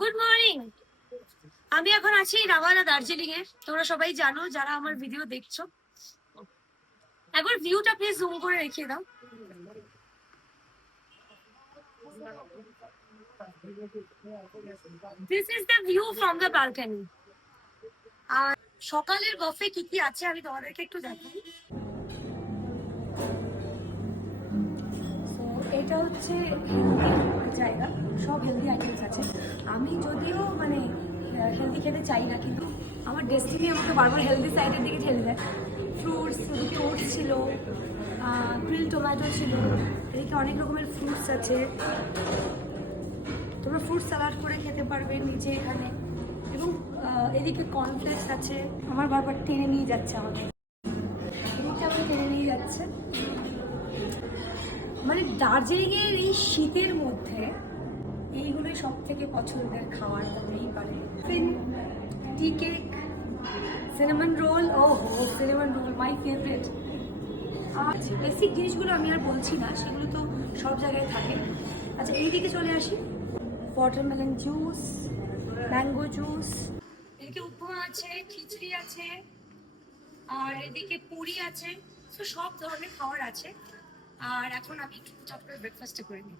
Good morning আমি এখন আছি রাওয়ানা দার্জিলিং এ তোমরা সবাই জানো, যারা আমার ভিডিও দেখছ। একবার ভিউটা প্লিজ জুম করে রেখে দাও। This is the view from the balcony আর সকালের বফে কি কি আছে, আমি তোমাদেরকে একটু দেখাই। এটা হচ্ছে জায়গা, সব হেলদি আইটেমস আছে। আমি যদিও মানে হেলদি খেতে চাই না, কিন্তু আমার ডেস্টিনি আমাকে বারবার হেলদি সাইডের দিকে ঠেলে দেয়। ফ্রুটস ওদিকে ওটস ছিল গ্রিল টমেটো ছিল, এদিকে অনেক রকমের ফ্রুটস আছে। তোমরা ফ্রুট স্যালাড করে খেতে পারবে নিজে এখানে। এবং এদিকে কর্নফ্লেক্স আছে, আমার বারবার টেনে নিয়ে যাচ্ছে আমাকে। এদিকে আমাকে টেনে নিয়ে যাচ্ছে। মানে দার্জিলিংয়ের এই শীতের মধ্যে এইগুলোই সব থেকে পছন্দের খাবার হতেই পারে। টি কেক সিনেমন রোল ও হো সিনেমন রোল মাই ফেভারিট আর বেসিক জিনিসগুলো আমি আর বলছি না, সেগুলো তো সব জায়গায় থাকে। আচ্ছা এইদিকে চলে আসি। ওয়াটারমেলন জুস ম্যাঙ্গো জুস এদিকে উপমা আছে, খিচড়ি আছে, আর এদিকে পুরি আছে। তো সব ধরনের খাবার আছে। আর এখন আমি একটু চট করে ব্রেকফাস্টে করে নিই।